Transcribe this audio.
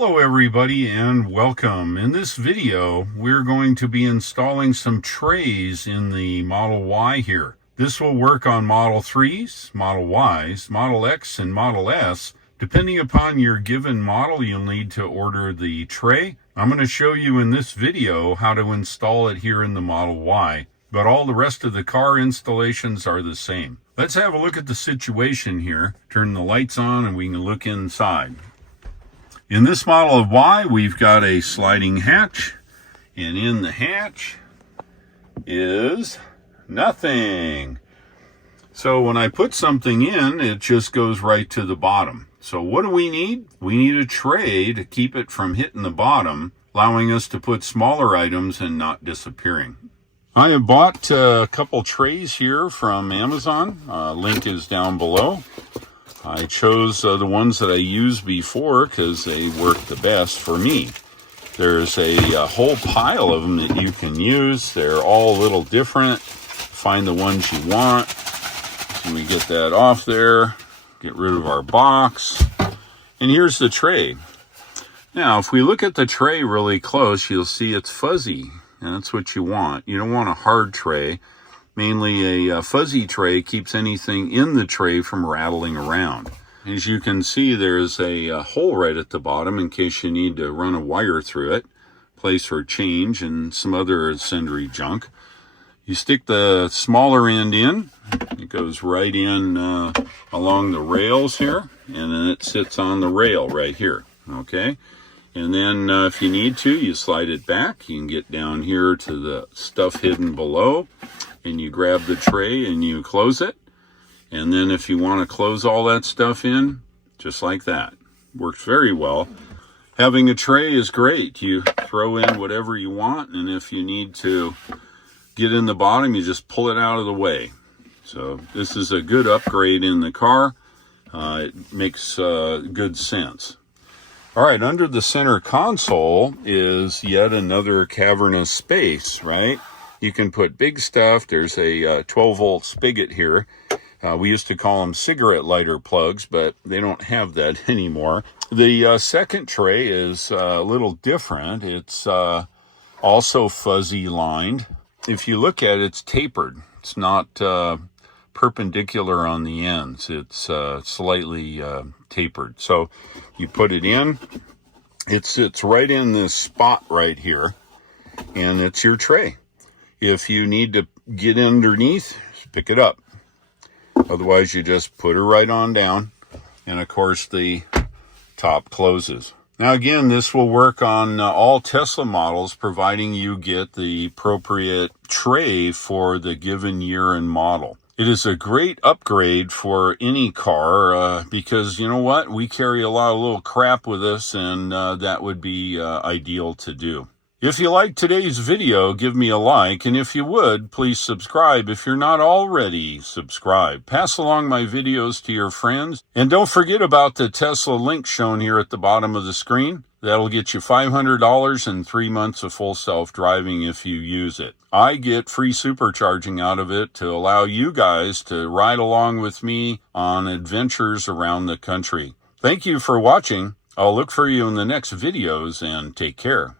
Hello everybody and welcome. In this video we're going to be installing some trays in the Model Y here. This will work on Model 3s, Model Ys, Model X and Model S. Depending upon your given model, you'll need to order the tray. I'm going to show you in this video how to install it here in the Model Y, but all the rest of the car installations are the same. Let's have a look at the situation here. Turn the lights on and we can look inside. In this model of Y, we've got a sliding hatch, and in the hatch is nothing. So when I put something in, it just goes right to the bottom. So what do we need? We need a tray to keep it from hitting the bottom, allowing us to put smaller items and not disappearing. I have bought a couple trays here from Amazon. Link is down below. I chose the ones that I used before because they work the best for me. There's a whole pile of them that you can use. They're all a little different. Find the ones you want. So we get that off there. Get rid of our box. And here's the tray. Now, if we look at the tray really close, you'll see it's fuzzy. And that's what you want. You don't want a hard tray. Mainly a fuzzy tray keeps anything in the tray from rattling around. As you can see, there's a hole right at the bottom in case you need to run a wire through it, place for change and some other sundry junk. You stick the smaller end in. It goes right in along the rails here, and then it sits on the rail right here. Okay, and then if you need to, you slide it back. You can get down here to the stuff hidden below. And you grab the tray and you close it. And then if you want to close all that stuff in, just like that. Works very well. Having a tray is great. You throw in whatever you want, and if you need to get in the bottom, you just pull it out of the way. So this is a good upgrade in the car. It makes good sense. All right, under the center console is yet another cavernous space, right? You can put big stuff. There's a 12-volt spigot here. We used to call them cigarette lighter plugs, but they don't have that anymore. The second tray is a little different. It's also fuzzy lined. If you look at it, it's tapered. It's not perpendicular on the ends. It's slightly tapered. So you put it in. It sits right in this spot right here, and it's your tray. If you need to get underneath, pick it up. Otherwise, you just put her right on down. And of course, the top closes. Now again, this will work on all Tesla models, providing you get the appropriate tray for the given year and model. It is a great upgrade for any car because, you know what? We carry a lot of little crap with us, and that would be ideal to do. If you liked today's video, give me a like, and if you would, please subscribe if you're not already subscribed. Pass along my videos to your friends, and don't forget about the Tesla link shown here at the bottom of the screen. That'll get you $500 and 3 months of full self-driving if you use it. I get free supercharging out of it to allow you guys to ride along with me on adventures around the country. Thank you for watching. I'll look for you in the next videos, and take care.